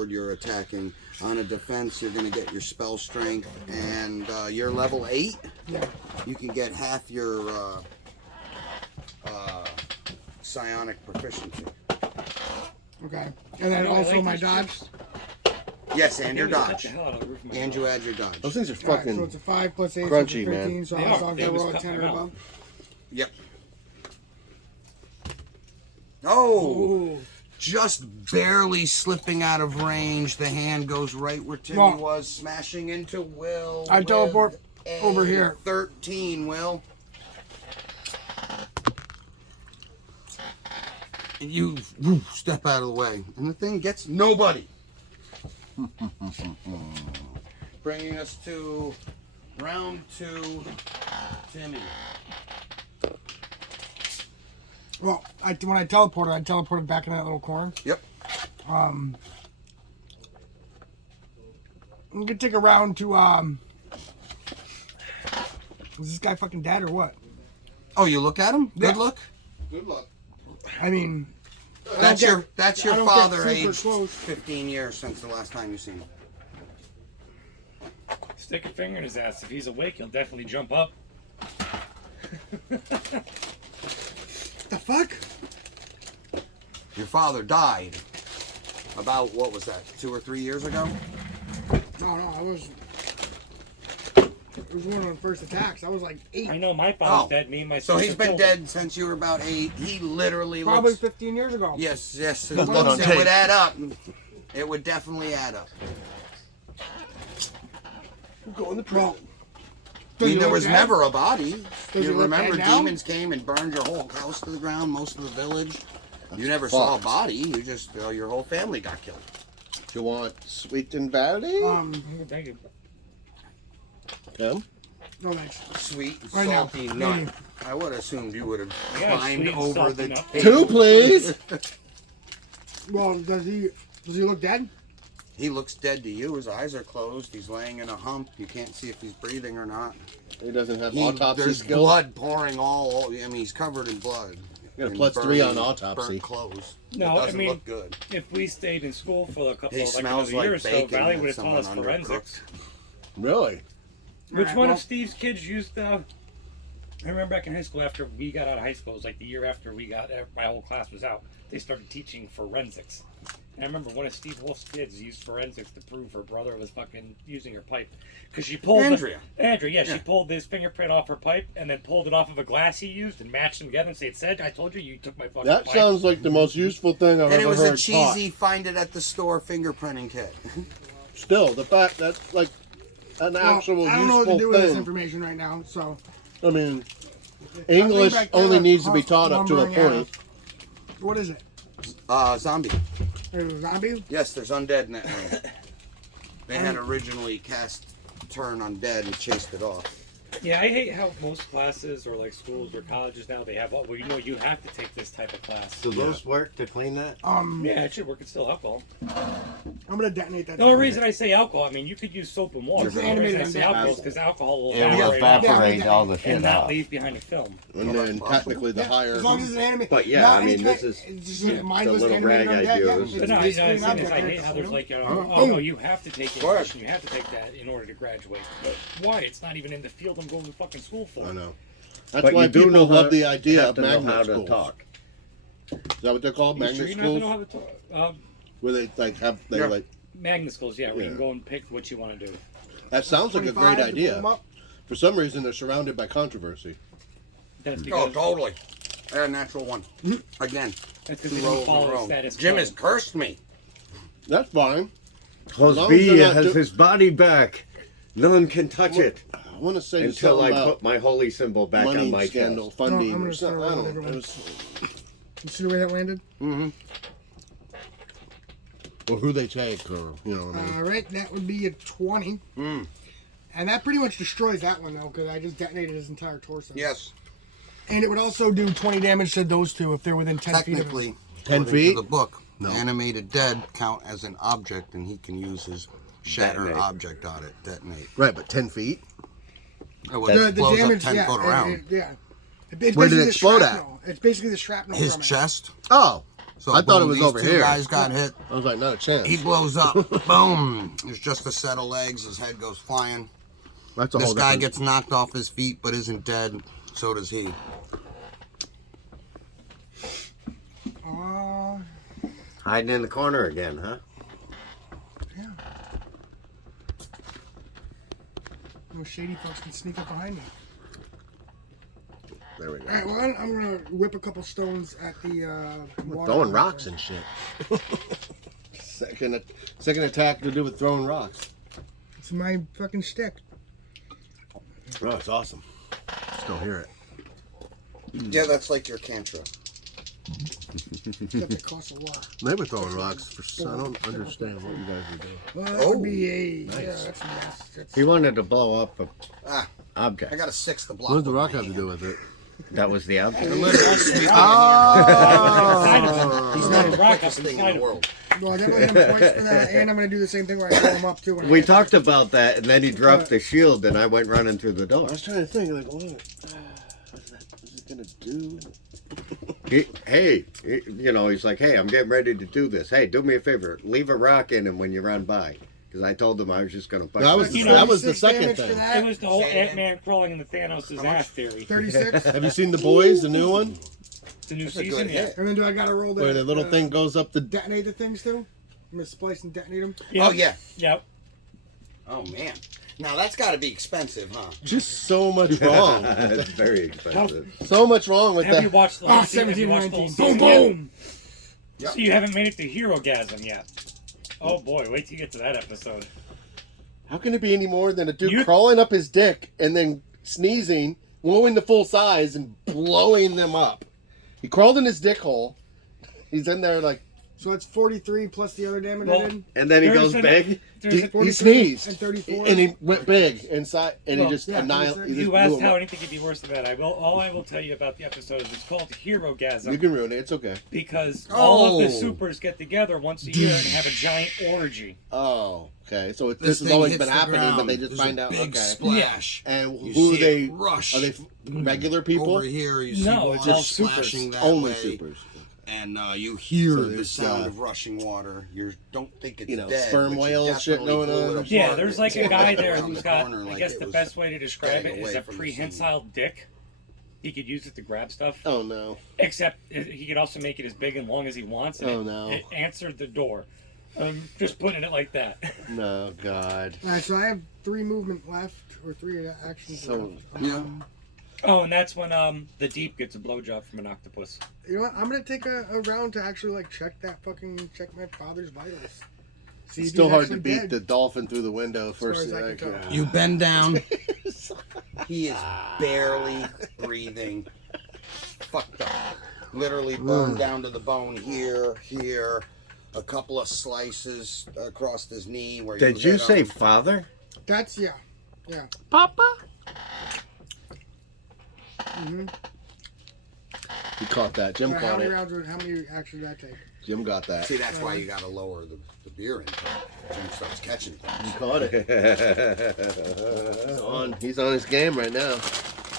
sword you're attacking. On a defense, you're going to get your spell strength, and you're level 8. Yeah. You can get half your psionic proficiency. Okay. And then also my dodge. Yes, and your dodge. And And you add your dodge. Those things are All right, fucking so it's a 5 plus 8, crunchy, so 15, man. so They I are. saw They that was roll a cut 10 or them out. above. Yep. Oh! Ooh. Just barely slipping out of range. The hand goes right where Timmy Well, was, smashing into Will. I with teleport a over here. 13, Will. And you step out of the way. And the thing gets nobody. Bringing us to round 2, Timmy. Well, when I teleported back in that little corner. Yep. I'm gonna take a round to is this guy fucking dead or what? Oh, you look at him? Yeah. Good look. Good luck. I mean, That's your I don't get father super aged close. 15 years since the last time you seen him. Stick a finger in his ass. If he's awake, he'll definitely jump up. the fuck? Your father died about, what was that, 2 or 3 years ago? No, it was one of the first attacks. I was like 8. I know my father's Oh. dead. Me and my So sister he's been killed him. dead since you were about 8. He literally Probably looks... 15 years ago. Yes. It, Got that on it tape. would add up. It would definitely add up. Go in the Well, I mean, does he there look was dead? never a body. Does he You look remember dead now? demons came and burned your whole house to the ground, most of the village. You never saw a fucked. body. You just, your whole family got killed. You want sweet and vanity? Thank you. Tim? No thanks. Sweet, Right now. salty Maybe. nut. I would have assumed you would have Yeah, climbed sweet and over salty the nut. table. 2, please. Well, does he look dead? He looks dead to you. His eyes are closed. He's laying in a hump. You can't see if he's breathing or not. He doesn't have autopsy There's skills. blood pouring all. I mean, he's covered in blood. You got a And plus 3 burning- on autopsy. Burnt clothes. No, it I doesn't mean, look good. if we stayed in school for a couple, He like smells another year or like so, bacon Valley that would have taught us someone forensics. Really? Which Right, one well- of Steve's kids used I remember back in high school, after we got out of high school, it was like the year after my whole class was out, they started teaching forensics. And I remember one of Steve Wolf's kids used forensics to prove her brother was fucking using her pipe. Because she pulled... Andrea, yeah, she Yeah. pulled this fingerprint off her pipe and then pulled it off of a glass he used and matched them together and said, I told you, you took my fucking That pipe. sounds like the most useful thing I've and it ever was heard a cheesy find it at the store fingerprinting kit. taught. Still, the fact that's like an actual I don't know what to do useful with this thing. information right now, so. I mean, English back there, only needs to be taught up to a lumbering point. What is it? Zombie. Is it a zombie? Yes, there's undead in that room. They had originally cast turn undead and chased it off. Yeah, I hate how most classes or like schools or colleges now, they have, well, you have to take this type of class. Do those work to clean that? Yeah, it should work. It's still alcohol. I'm gonna detonate that. The only reason I say alcohol, I mean, you could use soap and water. It's The only reason I animated say on alcohol is because alcohol will It will evaporate all the shit and not off. leave behind a film. And then technically the higher. As long as it's an anime. But yeah, not I mean, any this kind- is it's just yeah, mindless the little animated rag I undead, do yeah. is- It's But no, basically an I object, hate right? how there's like, Oh. oh no, you have to take Go ahead. education, you have to take that in order to graduate. But why? It's not even in the field I'm going to fucking school for. I know. That's But why you do people know love how, the idea have of to know magnet how to schools. talk. Is that what they're called? You Magnet sure you don't have to know schools? how to talk? Where they like have they Yeah. like Magnet schools, yeah, where you Yeah. can go and pick what you want to do. that sounds like a 25 great to pull idea. them up. For some reason they're surrounded by controversy. That's Oh, because, totally. A natural one. Again. that's because Two they rolls don't in a follow the row. status Jim quo. has cursed me. That's fine. Because long as B they're not has do- his body back. None can touch it I want to say until I something put about my holy symbol back money on my scandal chest. funding No, I'm or gonna something. I start don't with know. everyone. It was, You see the way that landed? Mm-hmm. or who they take, or you know what I mean. All right, that would be a 20. Mm. And that pretty much destroys that one, though, because I just detonated his entire torso. Yes. And it would also do 20 damage to those two if they're within 10 feet of him. Technically, 10 according feet? to the book, No. animated dead count as an object, and he can use his shatter Detonate. object on it. Detonate. Right, but 10 feet. It would The blows damage, up 10 yeah, foot around. yeah. It's Where did basically it the explode at? shrapnel. It's basically the shrapnel His from it. chest. Oh, So I thought it boom, was these over two here. guys got hit. I was like, not a chance. He blows up. Boom. There's just a set of legs. His head goes flying. That's a This whole guy different- gets knocked off his feet but isn't dead. So does he. Hiding in the corner again, huh? Yeah. Those shady fucks can sneak up behind me. There we go. All right, well, I'm gonna whip a couple stones at the water. Throwing rocks and shit. Second attack to do with throwing rocks. It's my fucking stick. Oh, it's awesome. Still hear it. Yeah, that's like your cantrip. Except it costs a lot. They were throwing rocks for. I don't understand what you guys are doing. Well, that would be a. Yeah, that's nice. That's, He wanted to blow up a Ah, object. I got a 6 to block. What does the with rock my have to hand. do with it? That was the object. Literally sweeping it Oh. here. He's Not not a the rock quickest up thing in inside the of world. well, I definitely hit him twice for that, and I'm gonna do the same thing where I throw him up too. When I We hit. talked about that, and then he dropped the shield, and I went running through the door. I was trying to think, like, what is it gonna do? He's like, hey, I'm getting ready to do this. Hey, do me a favor, leave a rock in him when you run by, because I told him I was just gonna. That was You know, that was the 36 second damage for thing. that. It was the whole Say it Ant-Man crawling into Thanos' ass theory. 36. Have you seen The Boys, the new one, The new That's a season, good yeah. hit. And then do I gotta roll the where the little thing goes up the? detonate the things too? I'm gonna splice and detonate them. Yep. Oh, yeah. Yep. Oh, man. Now, that's got to be expensive, huh? Just so much wrong. It's very expensive. So much wrong with Have you that. watched the Oh, whole season? Have you 17, watched the whole 19. season Boom, yet? boom. Yep. So you haven't made it to Hero-gasm yet. Oh boy, wait till you get to that episode. How can it be any more than a dude You- crawling up his dick and then sneezing, blowing to full size, and blowing them up? He crawled in his dick hole. He's in there like, So it's 43 plus the other damage Well, I did. And then he There's goes an- big. there's he, a- he 43 sneezed and 34. and he went big inside, and Well, he just yeah, annihilated. You asked how anything could be worse than that. All I will tell you about the episode is it's called Hero-gasm You can ruin it. It's okay. because all of the Oh. supers get together once a year and have a giant orgy. Oh, okay. So this This has thing always hits been the happening, but ground. they just There's find a out. big Okay. splash. And You who see are they? it rush. Are they regular people? Over here, you see No, it's water all supers. splashing that Only way, supers. and you hear So the there's, sound of rushing water. You don't think it's You know, dead, sperm but you whale shit definitely going blew on. it apart. Yeah, there's like a It's guy going there around who's the got, corner I like guess it the was best way to describe getting it is away a from the prehensile dick. He could use it to grab stuff. Oh no. Except he could also make it as big and long as he wants. And Oh, no. It answered the door. Just putting it like that. No, God. All right, so I have 3 movement left, or 3 actions. So- left. Yeah. Oh, and that's when the deep gets a blowjob from an octopus. You know what? I'm gonna take a round to actually like check my father's vitals. See if It's still he's hard to actually beat dead. the dolphin through the window far first. as I can Like, tell. You bend down. He is barely breathing. Fucked up. Literally burned down to the bone here. A couple of slices across his knee. Where Did you hit say him. father? That's yeah. Papa? Mm-hmm. He caught that. Jim How caught many it. rounds? How many actions did that take? Jim got that. See, that's why you gotta lower the beer intake. Jim starts catching He things. caught it. He's on his game right now.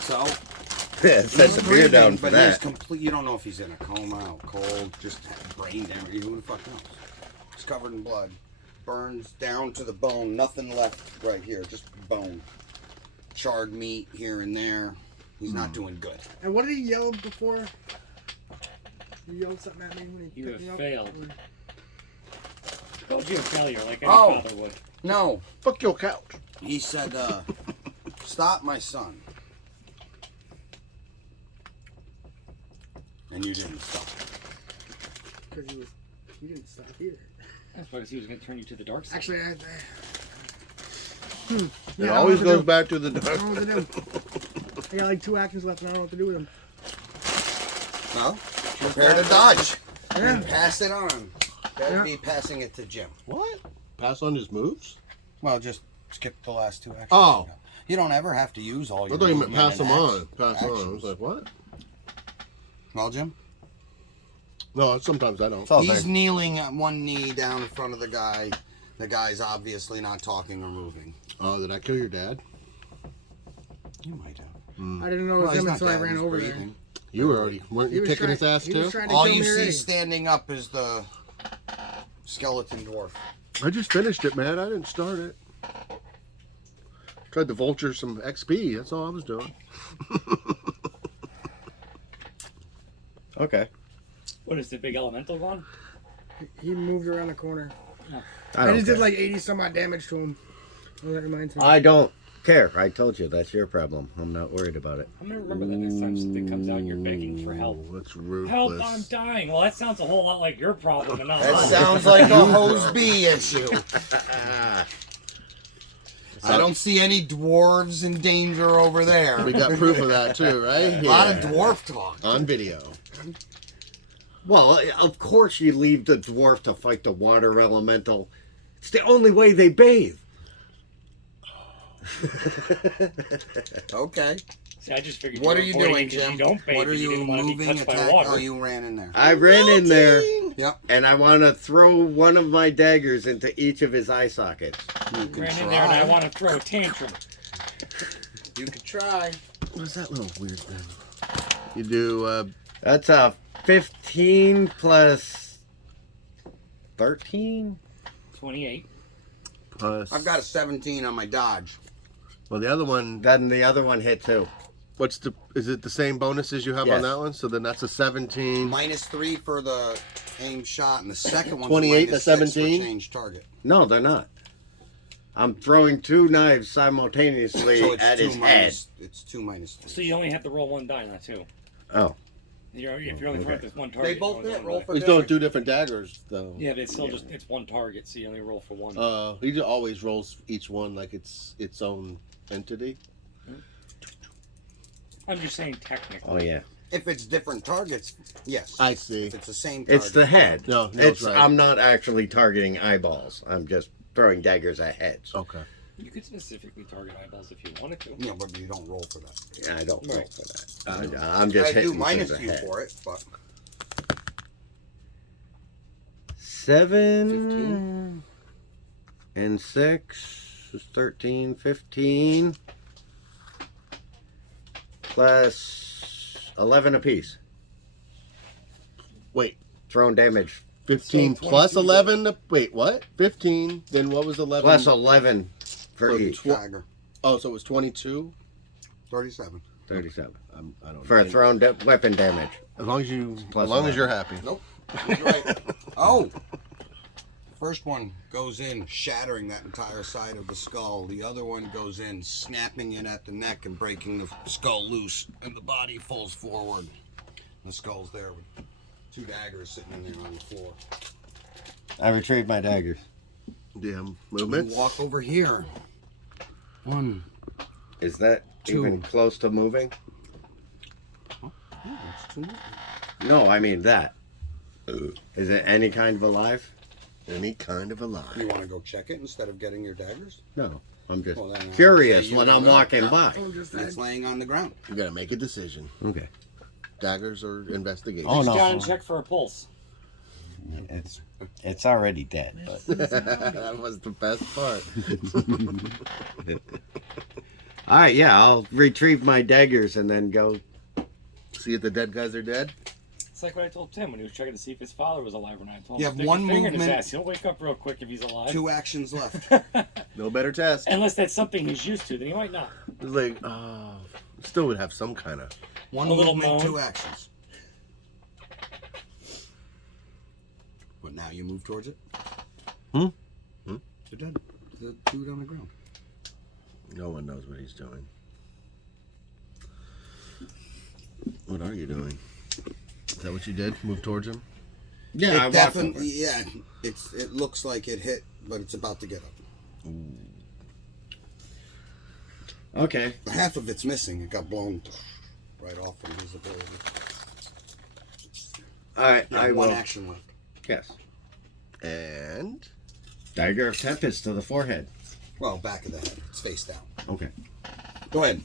So, Set he's the beer down breathing, for but that. he's complete. You don't know if he's in a coma, out cold, just had brain damage. Who the fuck knows? He's covered in blood, burns down to the bone. Nothing left right here, just bone. Charred meat here and there. He's not doing good. And what did he yell before? He yelled something at me when he You picked have me up. failed. Told you a failure like any Oh. father would. No, Fuck your couch. he said, "Stop, my son." And you didn't stop. Because he didn't stop either. That's because he was going to turn you to the dark side. Actually, It I always don't know goes what back to the I dark. don't know what to do. I got like 2 actions left and I don't know what to do with them. Well, prepare to dodge. Yeah. Pass it on. That'd Yeah. be passing it to Jim. What? Pass on his moves? Well, just skip the last 2 actions. Oh. You don't ever have to use all I your thought you meant movement pass and them on. action- Pass on. I actions. was like, what? Well, Jim? No, sometimes I don't. Oh, He's thank- kneeling at one knee down in front of the guy. The guy's obviously not talking or moving. Oh, did I kill your dad? You might have. I didn't know it was Well, he's him not until I dead, ran he's over breathing. You were already weren't He you was kicking trying- his ass he too? was trying to All kill you me see already. standing up is the skeleton dwarf. I just finished it, man. I didn't start it. Tried to vulture some XP. That's all I was doing. Okay. What is the big elemental gone? He moved around the corner. I I don't just care. did like 80 some odd damage to him. Oh, that reminds me. I don't care. I told you that's your problem. I'm not worried about it. I'm gonna remember that next time something comes out and you're begging for help. Ooh, that's ruthless. Help! I'm dying. Well, that sounds a whole lot like your problem, and not That mine. sounds like a hose bee issue. I don't see any dwarves in danger over there. We got proof of that too, right? A lot of dwarf talk. on video. Well, of course you leave the dwarf to fight the water elemental. It's the only way they bathe. Okay. See, I just figured. What you are were you avoiding doing, 'cause Jim? You don't bathe What are and you didn't want to be moving, touched by attack? water. Oh, you ran in there. I ran in there Yep. and I want to throw one of my daggers into each of his eye sockets. You can Ran try. in there and I want to throw a tantrum. You can try. What's that little weird thing? You do That's a 15 plus 13? 28. plus. I've got a 17 on my dodge. Well, the other one. Then the other one hit too. What's the? Is it the same bonuses you have Yes. on that one? So then that's a 17. -3 for the aim shot, and the second one's 28 to -6 for 17? change target. No, they're not. I'm throwing two knives simultaneously So it's at his 2 head. minus. It's 2 minus 3. So you only have to roll one die, not two. Oh, If you're only throwing this one target, They both you only hit. one Roll die. for He's doing damage. 2 different daggers though. Yeah, but it's still just it's one target, so you only roll for one. He just always rolls each one like it's its own entity. I'm just saying technically. oh yeah. If it's different targets, yes. I see. If it's the same target. It's the head. No, it's. right. I'm not actually targeting eyeballs. I'm just throwing daggers at heads. Okay. You could specifically target eyeballs if you wanted to. Yeah, but you don't roll for that. Yeah, I don't roll Right. for that. I'm just I hitting do minus for the you head. for it, but 7 and 6 is 13, 15 plus 11 apiece. Wait, Thrown damage 15 So plus 22 11. Wait, what? 15. Then what was 11? plus 11 for So each. dagger. Oh, so it was 22. 37. 37 I don't. for a think- thrown weapon damage. As long as you, Plus as long as 11. you're happy. Nope. He's right. Oh. First one goes in, shattering that entire side of the skull. The other one goes in, snapping it at the neck and breaking the skull loose, and the body falls forward. The skull's there with 2 daggers sitting in there on the floor. I retrieved my daggers. Damn You movements. walk over here. 1. Is that 2. even close to moving? Yeah, it's 2. No, I mean that. Is it any kind of alive? Any kind of a lie. You want to go check it instead of getting your daggers? No. I'm just Well, then I would curious say you when don't I'm know. walking by. I'm just It's laying on the ground. You gotta make a decision. Okay. Daggers or investigation. Oh, Reach no. down and check for a pulse. It's already dead. But. That was the best part. All right, yeah, I'll retrieve my daggers and then go. See if the dead guys are dead. It's like what I told Tim when he was checking to see if his father was alive or not. I told him You to have stick one your finger in his movement. ass. He'll wake up real quick if he's alive. 2 actions left. No better test. Unless that's something he's used to, then he might not. It's like, oh, still would have some kind of. 1 A little movement, moan. 2 actions. But now you move towards it. Hmm? They're dead. The dude on the ground. No one knows what he's doing. What are you doing? Is that what you did? Move towards him? Yeah, I It walked definitely, over. yeah. It looks like it hit, but it's about to get up. Okay. Half of it's missing. It got blown right off from his ability. All right, You I have 1 will. action left. Yes. And Dagger of Tempest to the forehead. Well, back of the head. It's face down. Okay. Go ahead.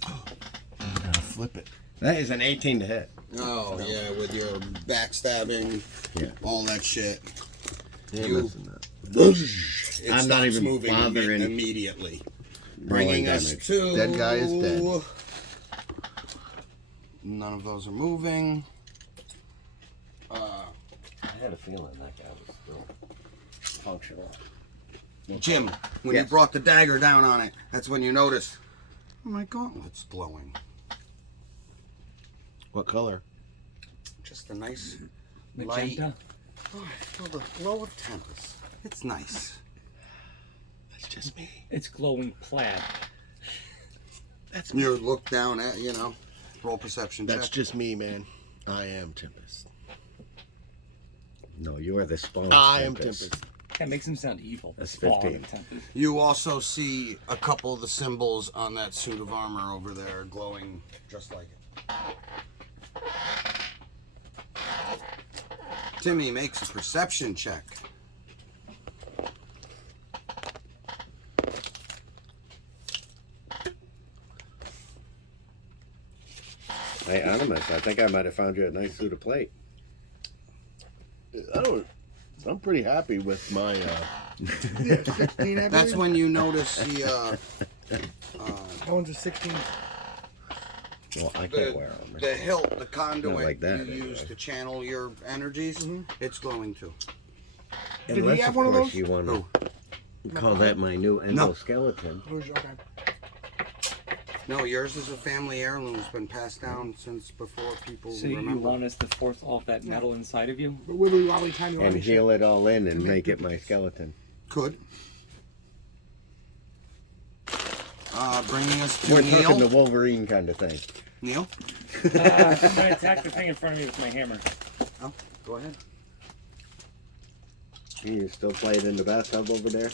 you gotta flip it. That is an 18 to hit. Oh, yeah, with your backstabbing, Yeah. all that shit. Yeah, You- missing that. It I'm not stops even moving bothering immediately. rolling Bringing us damage. to Dead guy is dead. None of those are moving. I had a feeling that guy was still functional. Jim, when you Yes. brought the dagger down on it, that's when you noticed, oh, my gauntlet's glowing. What color? Just a nice light. Magenta. Oh, I feel the glow of Tempest. It's nice. That's just me. It's glowing plaid. That's me. You look down at, roll perception check. That's just me, man. I am Tempest. No, you are the spawn. I am Tempest. That makes him sound evil. That's Spawn 15. of Tempest. You also see a couple of the symbols on that suit of armor over there glowing just like it. Timmy makes a perception check. Hey, Animus, I think I might have found you a nice suit of plate. I'm pretty happy with my. Yeah, 16, I That's believe. when you notice the That one's a 16. Well, I can't wear them. the hilt, the conduit Not like that, you use anyway. to channel your energies. It's glowing too. Did he Unless, have of one of course, those? you want Who? to call that my new No. endoskeleton. Okay. No, yours is a family heirloom. It's been passed down since before people So you remember. want us to force off that metal inside of you? But wibbly wobbly timey And wimey heal it all in and make it my skeleton. Could. Bringing us to We're Neil. talking the Wolverine kind of thing. Neil? I'm gonna attack the thing in front of me with my hammer. Oh, go ahead. You still playing in the bathtub over there?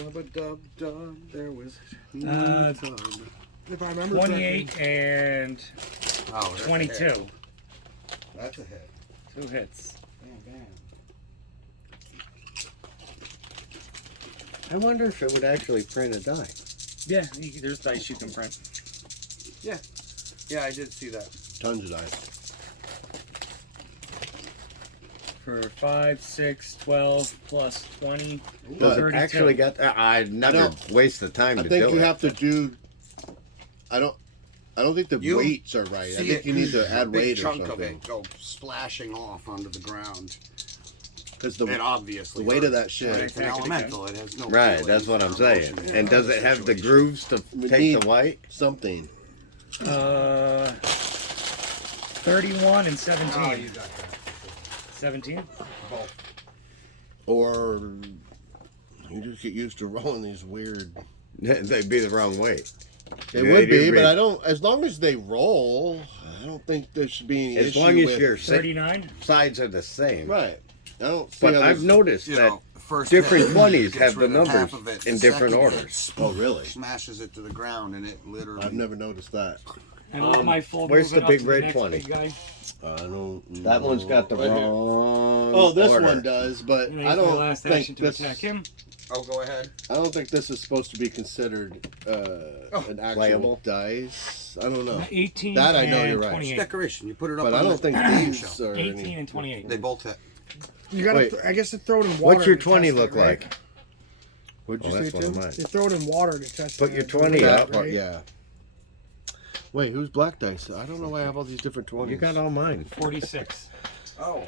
Rub-a-dub-dub, there was Uh, tub. If I remember 28 correctly. and Oh, that's a 22. hit. That's a hit. 2 hits. Bam, bam. I wonder if it would actually print a die. Yeah, there's dice you can print. Yeah, I did see that. Tons of dice. For 5, 6, 12, plus 20. Does it 32. actually get? I never don't- waste the time I to think do you it. have to do. I don't think the You weights are right. I See think it, you need to a add big weight or chunk of something. it go splashing off onto the ground. Because It obviously the weight of hurts. that shit. When it's an Attack it elemental, it has no Right, feelings that's what I'm or saying. emotions And about does the it have the situation. grooves to We take need- the white? something. 31 and 17. Oh, you got that. 17? Both. Or you just get used to rolling these weird. They'd be the wrong weight. They Yeah, would they be, do but read- I don't. As long as they roll, I don't think there should be any As issue long as with. your 39? sides are the same. Right. I don't see But how I've this- noticed You that know, first different hit 20s gets have the rid of half numbers of it. in The different second hit orders. Oh, really? Smashes it to the ground, and it literally. I've never noticed that. And with my full where's movement the up big to red next 20? big guy. I don't. that one's got the Right here. wrong. Oh, this order. one does, but And I I don't last think action to this. attack him. Oh, go ahead. I don't think this is supposed to be considered an actual Playable? dice. I don't know, 18 That I know and you're right. 28. Decoration. You put it up. but on I don't the think game these show. are 18 any. and 28. They both hit. You gotta, Wait. I guess, to throw it in water. What's your to 20 test look it, right? like? What'd Oh, you that's say, one of Tim? mine. You throw it in water to test Put it. your 20 Right? up. Right? Yeah. Wait, who's black dice? I don't know why I have all these different 20s. You got all mine. 46. Oh.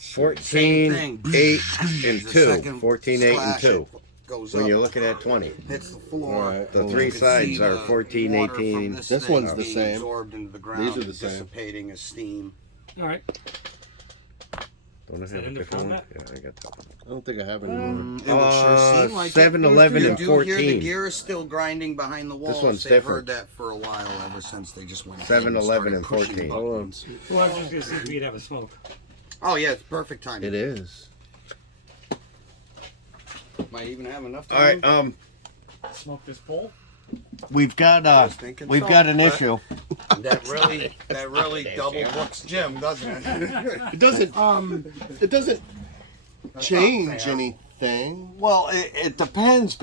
14, thing. 8, and The 2. second 14, 8, and splash, 2. it Goes When up, you're looking at 20. hits the floor. Alright, The hold three on. You can sides see are the 14, water from 18. This This thing one's the being same. absorbed into the ground. These are the and same. dissipating as steam. All right. Don't I that have a into different one? format? Yeah, I got that one. I don't think I have any more. It would sure seem like 7, it. 11, You and do hear the 14. gear is still grinding behind the walls. one's They've different. heard that for a while, ever since they just went 7, in 11, started and pushing 14. Hold on. buttons. Well, I was just going to see if we'd have a smoke. Oh yeah, it's perfect timing. It is. Might even have enough All time. right, Smoke this bowl. we've got was thinking so, an but- issue. That really double books Jim, doesn't it? It doesn't. It doesn't That's not change fair. anything. Well, it depends